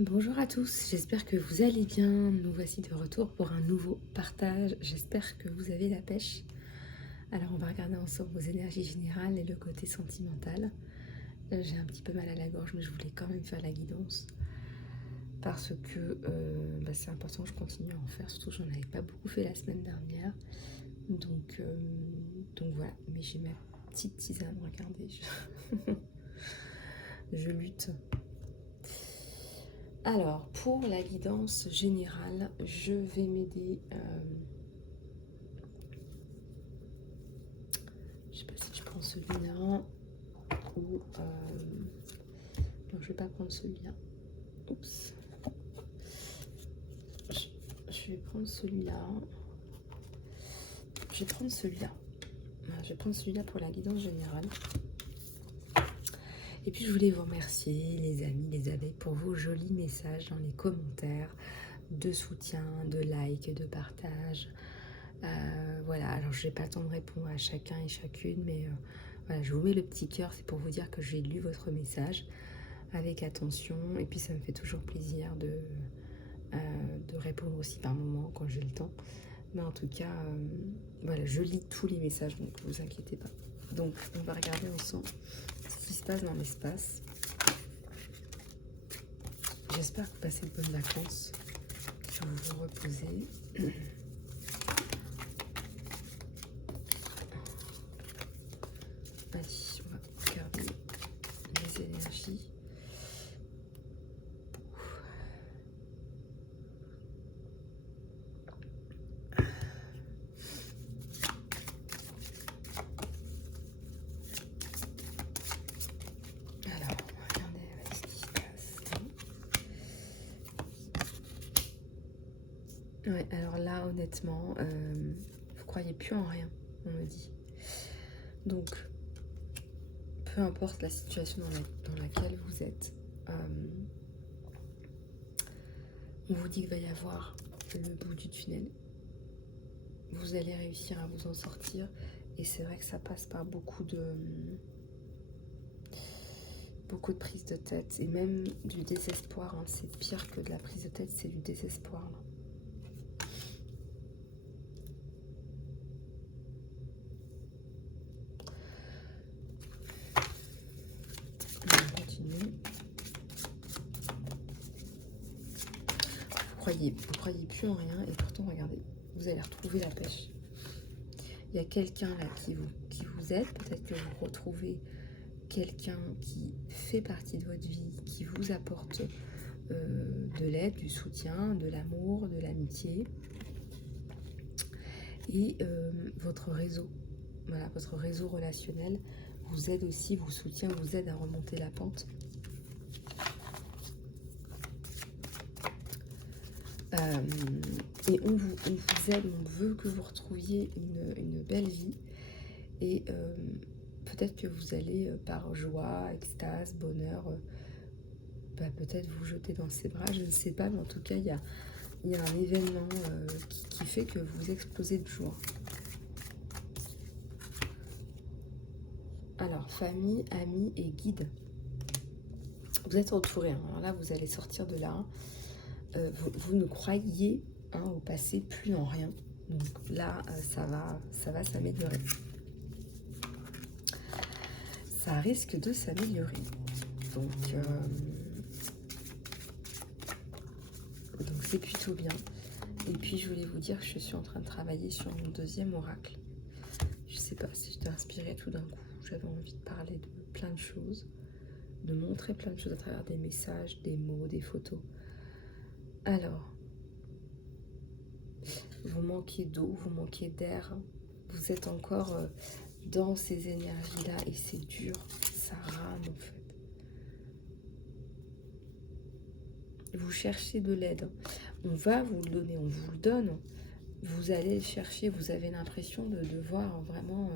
Bonjour à tous, j'espère que vous allez bien. Nous voici de retour pour un nouveau partage. J'espère que vous avez la pêche. Alors on va regarder ensemble vos énergies générales et le côté sentimental. J'ai un petit peu mal à la gorge, mais je voulais quand même faire la guidance. Parce que c'est important que je continue à en faire, surtout que j'en avais pas beaucoup fait la semaine dernière. Donc voilà, mais j'ai ma petite tisane, regardez. Je lutte. Alors, pour la guidance générale, je vais m'aider. Je sais pas si je prends celui-là ou. Non, je vais pas prendre celui-là. Oups. Je vais prendre celui-là. Je vais prendre celui-là. Voilà, je vais prendre celui-là pour la guidance générale. Et puis je voulais vous remercier, les amis, les abeilles, pour vos jolis messages dans les commentaires de soutien, de like, de partage. Voilà, alors je n'ai pas le temps de répondre à chacun et chacune, mais voilà, je vous mets le petit cœur, c'est pour vous dire que j'ai lu votre message avec attention. Et puis ça me fait toujours plaisir de répondre aussi par moment quand j'ai le temps. Mais en tout cas, voilà, je lis tous les messages, donc ne vous inquiétez pas. Donc on va regarder ensemble ce qui se passe dans l'espace. J'espère que vous passez de bonnes vacances, que vous vous reposez. Allez, on va regarder les énergies. Alors, regardez ce qui se passe. Ouais, alors là, honnêtement, vous croyez plus en rien, on me dit. Donc, peu importe la situation dans laquelle vous êtes, on vous dit qu'il va y avoir le bout du tunnel. Vous allez réussir à vous en sortir. Et c'est vrai que ça passe par beaucoup de prise de tête. Et même du désespoir. Hein. C'est pire que de la prise de tête, c'est du désespoir. Là. On continue. Vous croyez plus en rien. Et pourtant, regardez, vous allez retrouver la pêche. Il y a quelqu'un là qui vous aide. Peut-être que vous retrouvez quelqu'un qui fait partie de votre vie, qui vous apporte de l'aide, du soutien, de l'amour, de l'amitié. Et votre réseau, voilà, votre réseau relationnel vous aide aussi, vous soutient, vous aide à remonter la pente. Et on vous aide, on veut que vous retrouviez une belle vie. Et peut-être que vous allez, par joie, extase, bonheur, peut-être vous jeter dans ses bras, je ne sais pas, mais en tout cas, il y a un événement qui fait que vous explosez de joie. Alors, famille, amis et guides. Vous êtes entourés. Hein. Alors là, vous allez sortir de là. Vous ne croyez au passé plus en rien. Donc là, ça va s'améliorer. Ça risque de s'améliorer. Donc c'est plutôt bien. Et puis, je voulais vous dire que je suis en train de travailler sur mon deuxième oracle. Je ne sais pas si je t'ai inspiré tout d'un coup. J'avais envie de parler de plein de choses, de montrer plein de choses à travers des messages, des mots, des photos. Alors, vous manquez d'eau, vous manquez d'air, vous êtes encore dans ces énergies-là et c'est dur, ça rame en fait. Vous cherchez de l'aide, on va vous le donner, on vous le donne, vous allez le chercher, vous avez l'impression de devoir vraiment,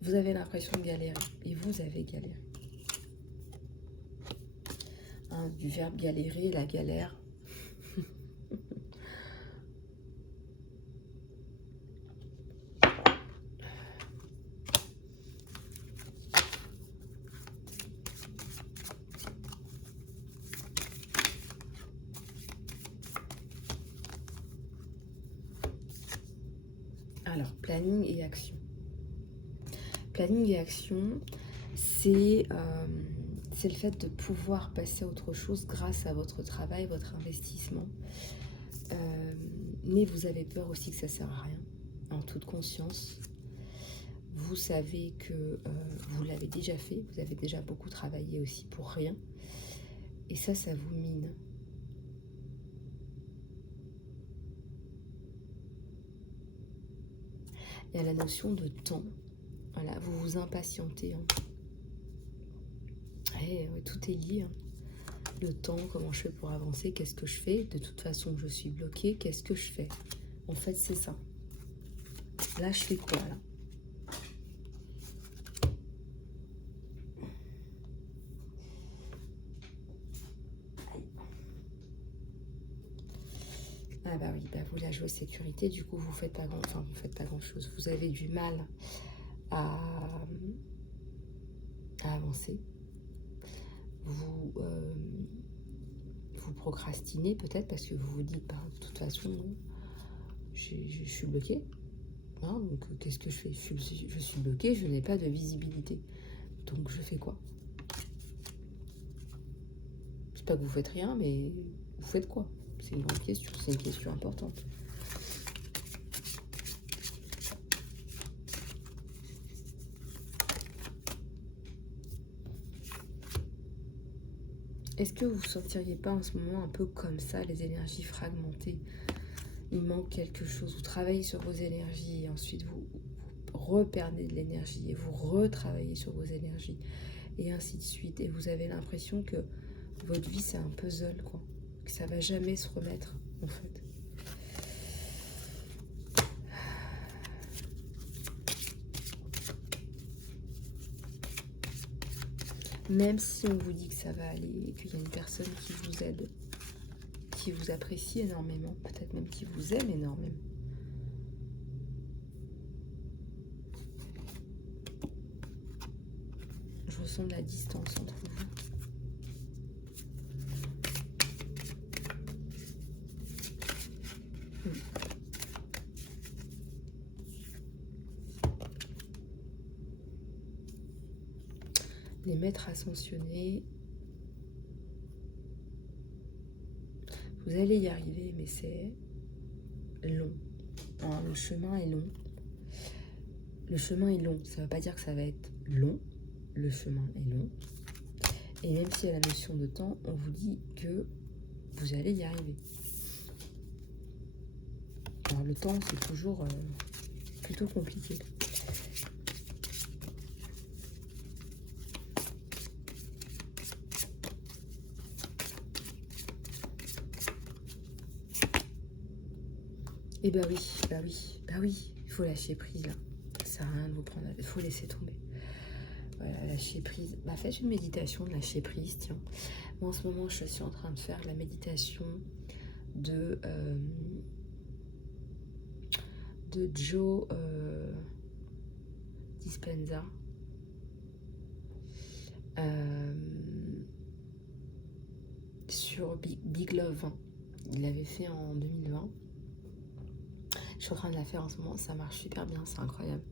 vous avez l'impression de galérer et vous avez galéré. Hein, du verbe galérer, la galère. Alors, planning et action. Planning et action, c'est le fait de pouvoir passer à autre chose grâce à votre travail, votre investissement. Mais vous avez peur aussi que ça ne sert à rien, en toute conscience. Vous savez que vous l'avez déjà fait, vous avez déjà beaucoup travaillé aussi pour rien. Et ça vous mine. Il y a la notion de temps. Voilà, vous vous impatientez. Hein. Et, ouais, tout est lié. Hein. Le temps, comment je fais pour avancer, qu'est-ce que je fais? De toute façon, je suis bloquée, qu'est-ce que je fais? En fait, c'est ça. Là, je fais quoi, là? Ah bah oui, bah vous la jouez sécurité, du coup, vous faites pas grand chose. Vous avez du mal à avancer. Vous procrastinez peut-être parce que vous vous dites, bah, de toute façon, je suis bloquée. Hein, donc, qu'est-ce que je fais? Je suis bloquée, je n'ai pas de visibilité. Donc, je fais quoi? C'est pas que vous faites rien, mais vous faites quoi? C'est une grande question, c'est une question importante. Est-ce que vous ne vous sentiriez pas en ce moment un peu comme ça, les énergies fragmentées? Il manque quelque chose, vous travaillez sur vos énergies, et ensuite vous reperdez de l'énergie, et vous retravaillez sur vos énergies, et ainsi de suite. Et vous avez l'impression que votre vie, c'est un puzzle, quoi. Que ça va jamais se remettre, en fait. Même si on vous dit que ça va aller, et qu'il y a une personne qui vous aide, qui vous apprécie énormément, peut-être même qui vous aime énormément. Je ressens de la distance entre vous. Les maîtres ascensionnés, vous allez y arriver, mais c'est long. Alors, le chemin est long. Le chemin est long, ça ne veut pas dire que ça va être long. Le chemin est long. Et même s'il y a la notion de temps, on vous dit que vous allez y arriver. Alors le temps, c'est toujours plutôt compliqué. Et bah oui, il faut lâcher prise là. Ça sert à rien de vous prendre, il faut laisser tomber. Voilà, lâcher prise. Bah faites une méditation de lâcher prise, tiens. Moi en ce moment, je suis en train de faire la méditation de Joe Dispenza. Sur Big Love 20. Il l'avait fait en 2020. Je suis en train de la faire en ce moment, ça marche super bien, c'est incroyable.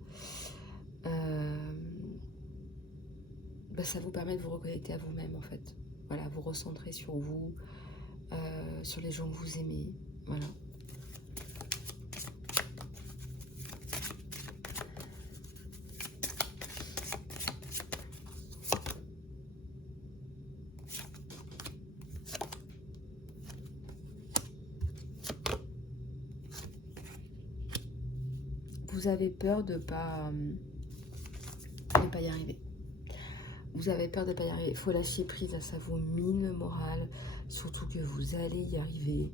Ça vous permet de vous reconnecter à vous-même en fait. Voilà, vous recentrer sur vous, sur les gens que vous aimez. Voilà. Vous avez peur de pas y arriver. Vous avez peur de ne pas y arriver. Il faut lâcher prise, ça vous mine le moral. Surtout que vous allez y arriver.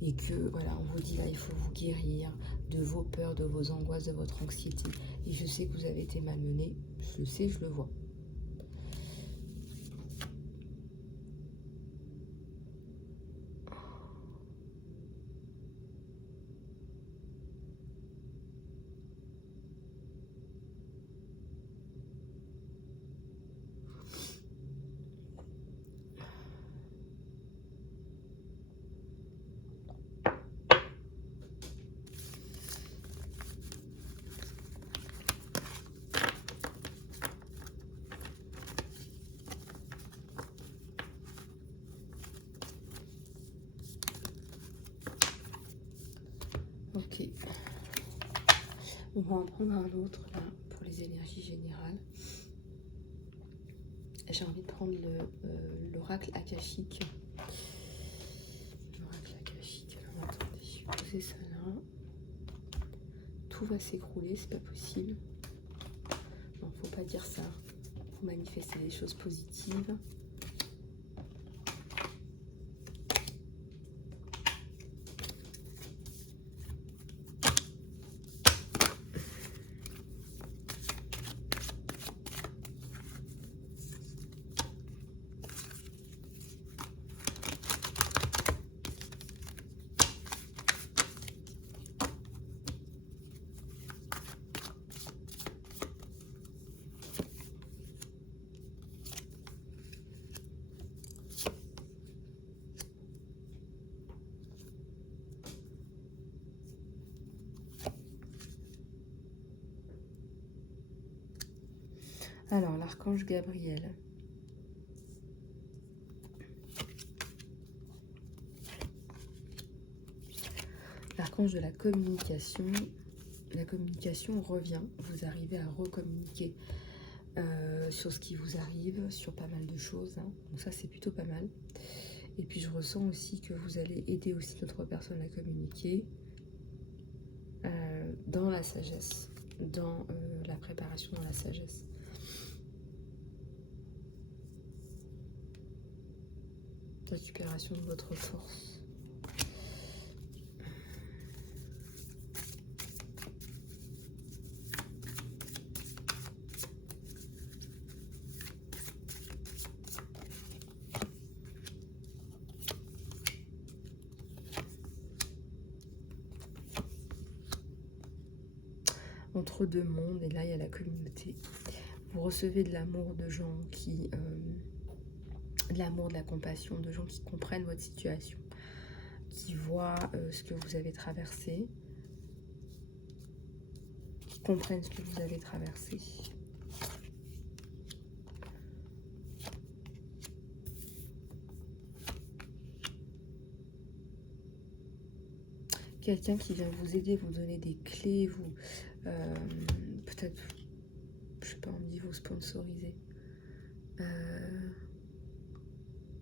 Et que, voilà, on vous dit là, il faut vous guérir de vos peurs, de vos angoisses, de votre anxiété. Et je sais que vous avez été malmené. Je le sais, je le vois. On va en prendre un autre là pour les énergies générales. J'ai envie de prendre l'oracle akashique. L'oracle akashique. Alors attendez, je vais poser ça là. Tout va s'écrouler, c'est pas possible. Non, faut pas dire ça. Faut manifester des choses positives. Alors, l'archange Gabriel. L'archange de la communication. La communication revient. Vous arrivez à recommuniquer sur ce qui vous arrive, sur pas mal de choses. Hein. Donc ça, c'est plutôt pas mal. Et puis, je ressens aussi que vous allez aider aussi d'autres personnes à communiquer dans la sagesse, dans la préparation, dans la sagesse. Récupération de votre force. Entre deux mondes, et là il y a la communauté. Vous recevez de l'amour de gens qui... de l'amour, de la compassion, de gens qui comprennent votre situation, qui voient ce que vous avez traversé, qui comprennent ce que vous avez traversé. Quelqu'un qui vient vous aider, vous donner des clés, vous peut-être, je sais pas, on dit vous sponsoriser.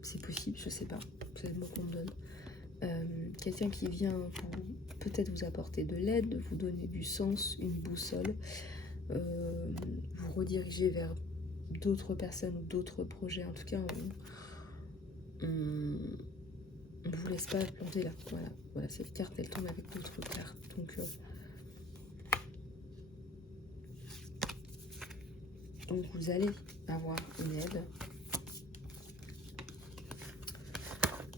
C'est possible, je sais pas, c'est le mot qu'on me donne. Quelqu'un qui vient peut-être vous apporter de l'aide, vous donner du sens, une boussole, vous rediriger vers d'autres personnes ou d'autres projets. En tout cas, on ne vous laisse pas planter là. Voilà, cette carte, elle tombe avec d'autres cartes. Donc vous allez avoir une aide.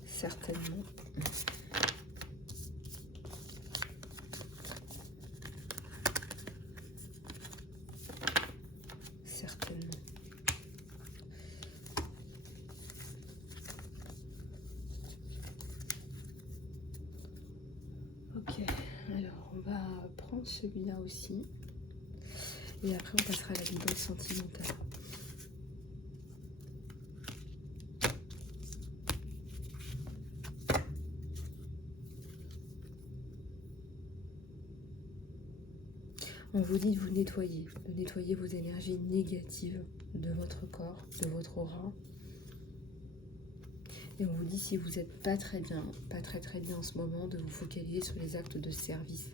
Certainement. Certainement. Ok, alors on va prendre celui-là aussi. Et après on passera à la guidance sentimentale. On vous dit de vous nettoyer, de nettoyer vos énergies négatives de votre corps, de votre aura. Et on vous dit, si vous n'êtes pas très bien, pas très bien en ce moment, de vous focaliser sur les actes de service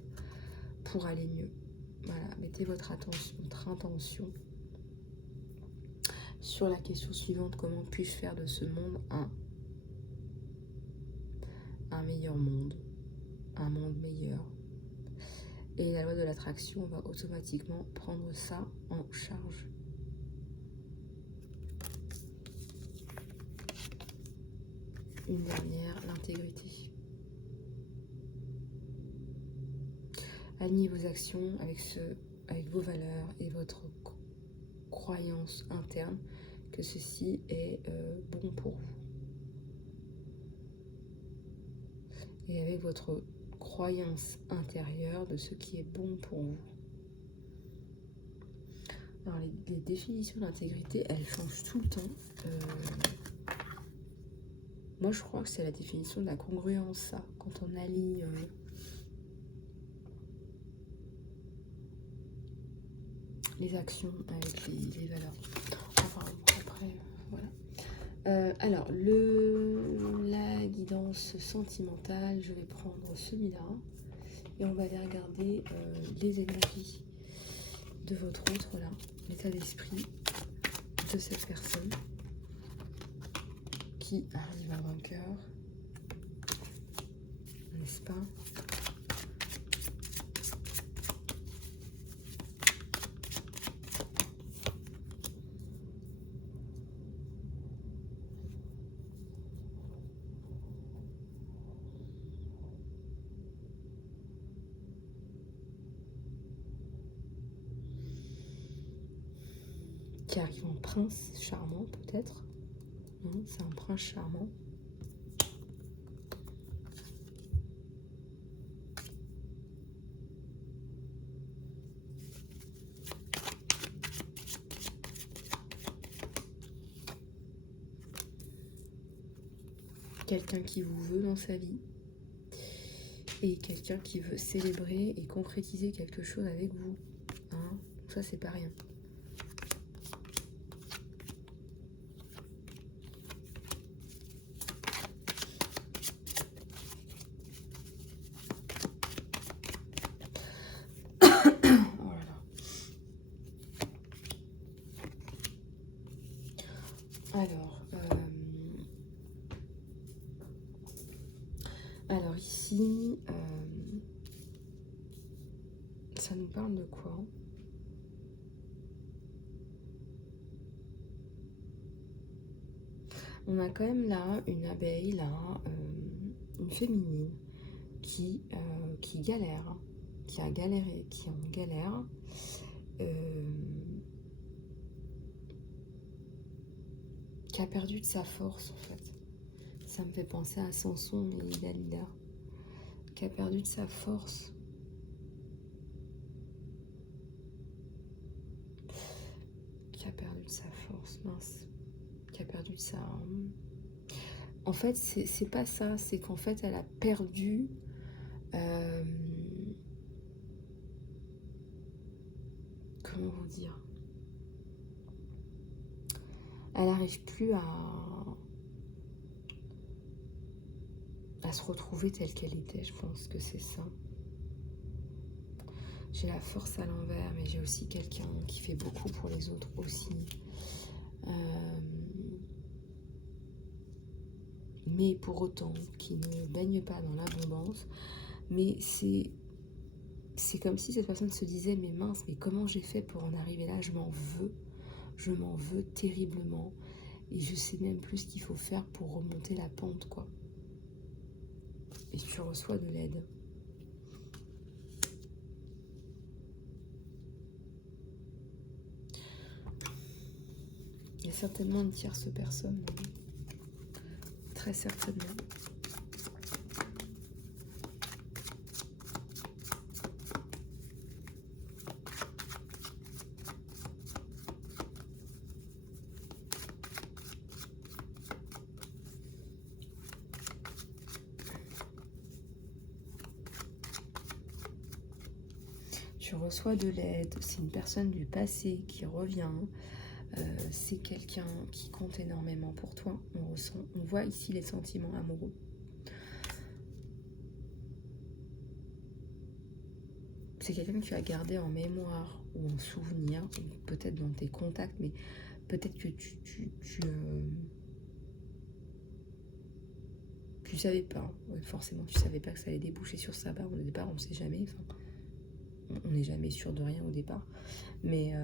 pour aller mieux. Voilà, mettez votre intention sur la question suivante: comment puis-je faire de ce monde un meilleur monde, un monde meilleur? Et la loi de l'attraction va automatiquement prendre ça en charge. Une dernière, l'intégrité. Alignez vos actions avec vos valeurs et votre croyance interne que ceci est bon pour vous. Et avec votre croyance intérieure de ce qui est bon pour vous. Alors les définitions d'intégrité, elles changent tout le temps. Moi je crois que c'est la définition de la congruence, ça, quand on allie les actions avec les valeurs. Enfin, après, voilà. Alors, la guidance sentimentale, je vais prendre celui-là. Et on va aller regarder les énergies de votre autre, là. L'état d'esprit de cette personne qui arrive en vainqueur. N'est-ce pas? Qui arrive en prince charmant, peut-être. Non, c'est un prince charmant. Quelqu'un qui vous veut dans sa vie. Et quelqu'un qui veut célébrer et concrétiser quelque chose avec vous. Hein, ça, c'est pas rien. Alors ici, ça nous parle de quoi? On a quand même là une abeille, là, une féminine qui galère, qui a galéré, qui est en galère. Qui a perdu de sa force en fait. Ça me fait penser à Samson et Dalila. Qui a perdu de sa force. Qui a perdu de sa force, mince. Qui a perdu de sa... En fait, c'est pas ça, c'est qu'en fait, elle a perdu... Comment vous dire? Elle n'arrive plus à se retrouver telle qu'elle était, je pense que c'est ça. J'ai la force à l'envers, mais j'ai aussi quelqu'un qui fait beaucoup pour les autres aussi. Mais pour autant, qui ne baigne pas dans l'abondance. Mais c'est comme si cette personne se disait, mais mince, mais comment j'ai fait pour en arriver là? Je m'en veux terriblement. Et je sais même plus ce qu'il faut faire pour remonter la pente, quoi. Et tu reçois de l'aide. Il y a certainement une tierce personne. Très certainement. Tu reçois de l'aide, c'est une personne du passé qui revient, c'est quelqu'un qui compte énormément pour toi. On voit ici les sentiments amoureux. C'est quelqu'un que tu as gardé en mémoire ou en souvenir, ou peut-être dans tes contacts, mais peut-être que tu savais pas, forcément tu savais pas que ça allait déboucher sur ça. Bah, au départ on ne sait jamais, on n'est jamais sûr de rien au départ, mais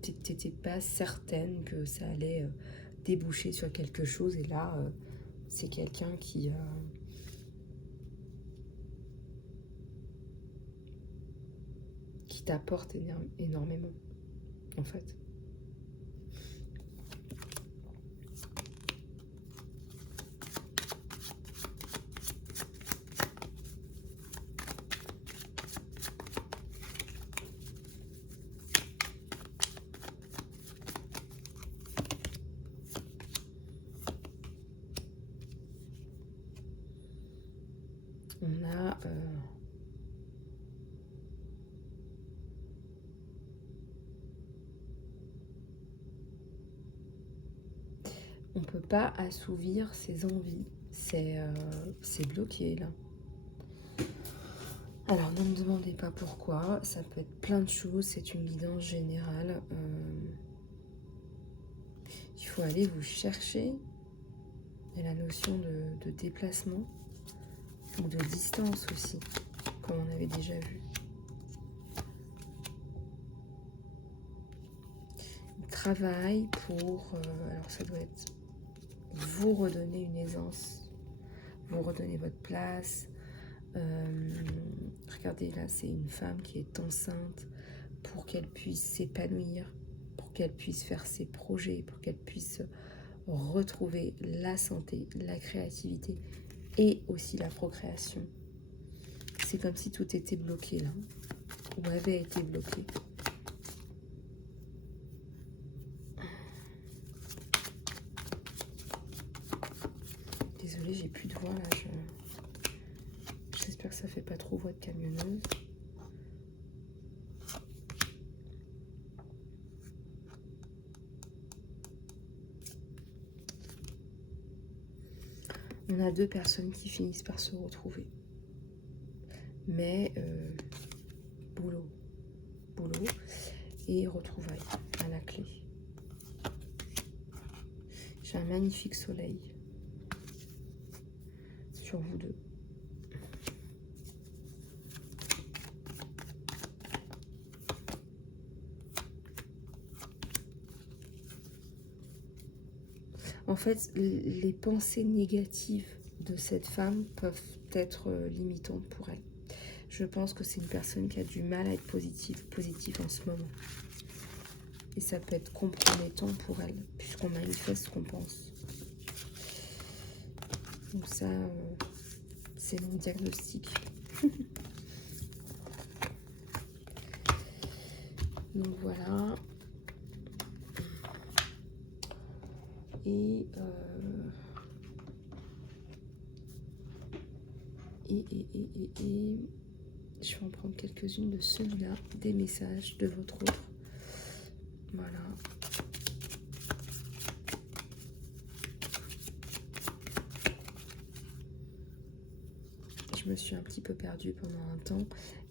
tu n'étais pas certaine que ça allait déboucher sur quelque chose, et là c'est quelqu'un qui t'apporte énormément en fait. On a pas assouvir ses envies. C'est bloqué là. Alors, ne me demandez pas pourquoi, ça peut être plein de choses, c'est une guidance générale. Il faut aller vous chercher. Il y a la notion de déplacement ou de distance aussi, comme on avait déjà vu. Travail pour, alors ça doit être vous redonner une aisance, vous redonner votre place. Regardez là, c'est une femme qui est enceinte pour qu'elle puisse s'épanouir, pour qu'elle puisse faire ses projets, pour qu'elle puisse retrouver la santé, la créativité et aussi la procréation. C'est comme si tout était bloqué là, ou avait été bloqué. Désolée, j'ai plus de voix là. J'espère que ça fait pas trop voix de camionneuse. On a 2 personnes qui finissent par se retrouver. Mais boulot et retrouvailles à la clé. J'ai un magnifique soleil sur vous deux. En fait, les pensées négatives de cette femme peuvent être limitantes pour elle. Je pense que c'est une personne qui a du mal à être positive en ce moment. Et ça peut être compromettant pour elle, puisqu'on manifeste ce qu'on pense. Donc ça, c'est mon diagnostic. Donc voilà. Et je vais en prendre quelques-unes de celui-là, des messages de votre autre. Voilà. Je me suis un petit peu perdue pendant un temps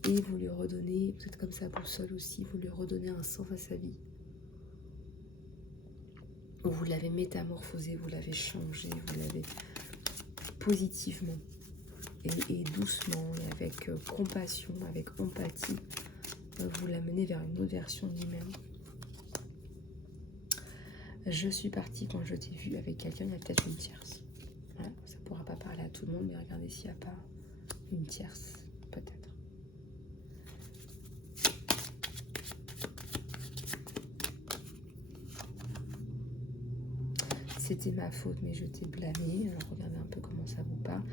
et vous lui redonnez, vous êtes comme sa boussole aussi, vous lui redonnez un sens à sa vie. Vous l'avez métamorphosé, vous l'avez changé, vous l'avez positivement et doucement et avec compassion, avec empathie, vous l'amenez vers une autre version de lui-même. Je suis partie quand je t'ai vu avec quelqu'un, il y a peut-être une tierce. Voilà, ça ne pourra pas parler à tout le monde, mais regardez s'il n'y a pas une tierce, peut-être. C'était ma faute, mais je t'ai blâmé. Alors regardez un peu comment ça vous parle.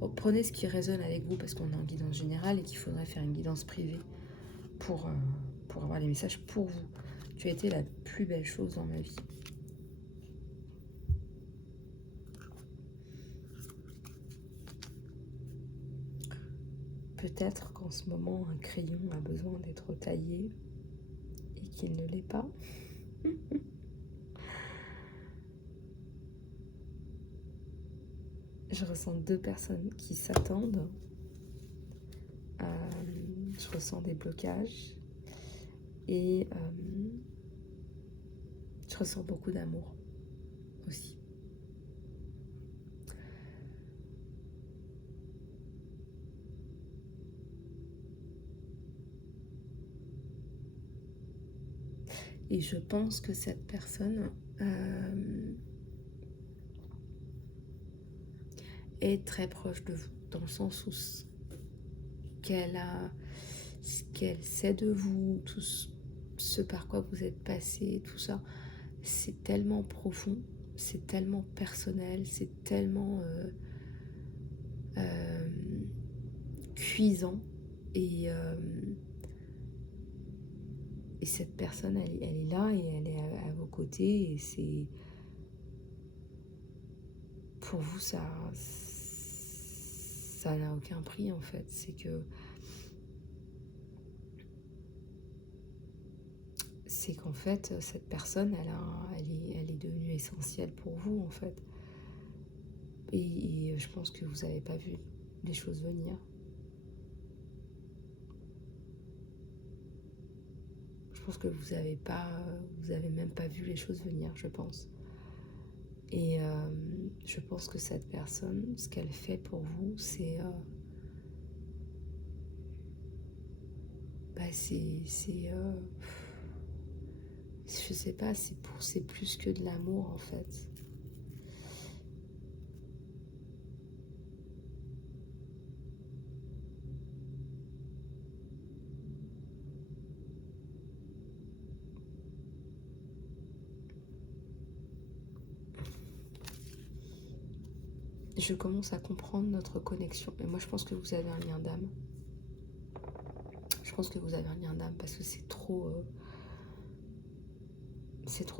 Bon, prenez ce qui résonne avec vous parce qu'on est en guidance générale et qu'il faudrait faire une guidance privée pour avoir les messages pour vous. Tu as été la plus belle chose dans ma vie. Peut-être qu'en ce moment, un crayon a besoin d'être taillé et qu'il ne l'est pas. Je ressens 2 personnes qui s'attendent. Je ressens des blocages. Et je ressens beaucoup d'amour aussi. Et je pense que cette personne est très proche de vous, dans le sens où ce qu'elle sait de vous, tout ce par quoi vous êtes passé, tout ça, c'est tellement profond, c'est tellement personnel, c'est tellement cuisant. Et cette personne, elle est là et elle est à vos côtés. Et c'est... Pour vous, ça n'a aucun prix, en fait. C'est que c'est qu'en fait, cette personne, elle est devenue essentielle pour vous, en fait. Et je pense que vous n'avez pas vu les choses venir. Je pense que vous avez même pas vu les choses venir, je pense. Et je pense que cette personne, ce qu'elle fait pour vous, c'est... je sais pas, c'est plus que de l'amour, en fait. Je commence à comprendre notre connexion. Et moi, je pense que vous avez un lien d'âme. Je pense que vous avez un lien d'âme parce que c'est trop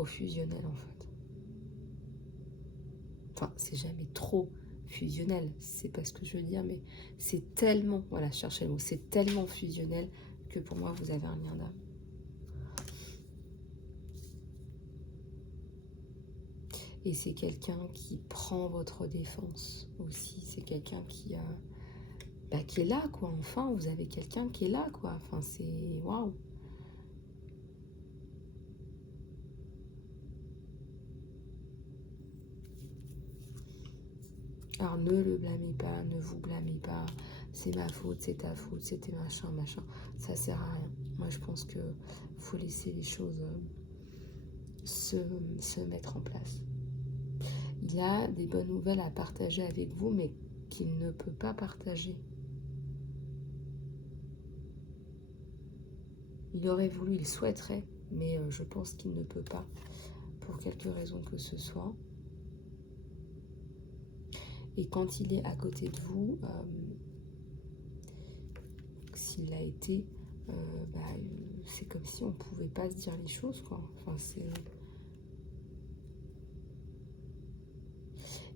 fusionnel, en fait. Enfin, c'est jamais trop fusionnel, c'est pas ce que je veux dire, mais c'est tellement, voilà, cherchez le mot, c'est tellement fusionnel que pour moi, vous avez un lien d'âme. Et c'est quelqu'un qui prend votre défense aussi. C'est quelqu'un qui est là, quoi. Enfin, vous avez quelqu'un qui est là, quoi. Enfin, c'est... Waouh! Alors, ne le blâmez pas, ne vous blâmez pas. C'est ma faute, c'est ta faute, c'était machin, machin. Ça sert à rien. Moi, je pense que faut laisser les choses se mettre en place. Il a des bonnes nouvelles à partager avec vous, mais qu'il ne peut pas partager. Il aurait voulu, il souhaiterait, mais je pense qu'il ne peut pas, pour quelque raison que ce soit. Et quand il est à côté de vous, s'il l'a été, c'est comme si on ne pouvait pas se dire les choses, quoi. Enfin,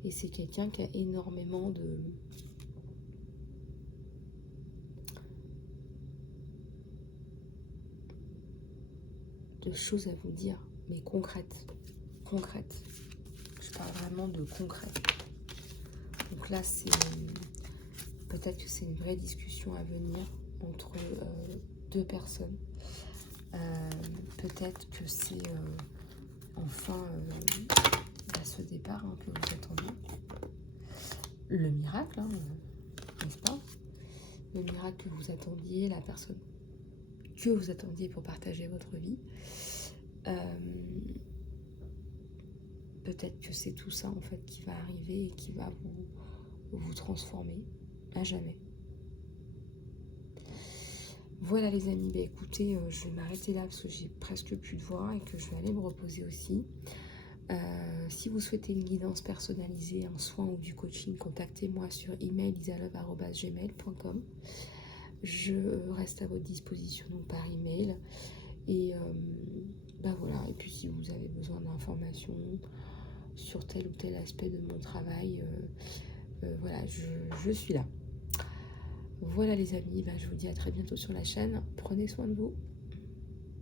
et c'est quelqu'un qui a énormément de choses à vous dire, mais concrètes. Concrètes. Je parle vraiment de concret. Donc là, peut-être que c'est une vraie discussion à venir entre deux personnes. Peut-être que c'est enfin ce départ que vous attendiez. Le miracle, n'est-ce pas? Le miracle que vous attendiez, la personne que vous attendiez pour partager votre vie. Peut-être que c'est tout ça en fait qui va arriver et qui va vous transformer à jamais. Voilà les amis, écoutez, je vais m'arrêter là parce que j'ai presque plus de voix et que je vais aller me reposer aussi. Si vous souhaitez une guidance personnalisée, un soin ou du coaching, contactez-moi sur email isalove@gmail.com. Je reste à votre disposition donc par email. Et voilà, et puis si vous avez besoin d'informations sur tel ou tel aspect de mon travail, voilà, je suis là. Voilà les amis, je vous dis à très bientôt sur la chaîne. Prenez soin de vous.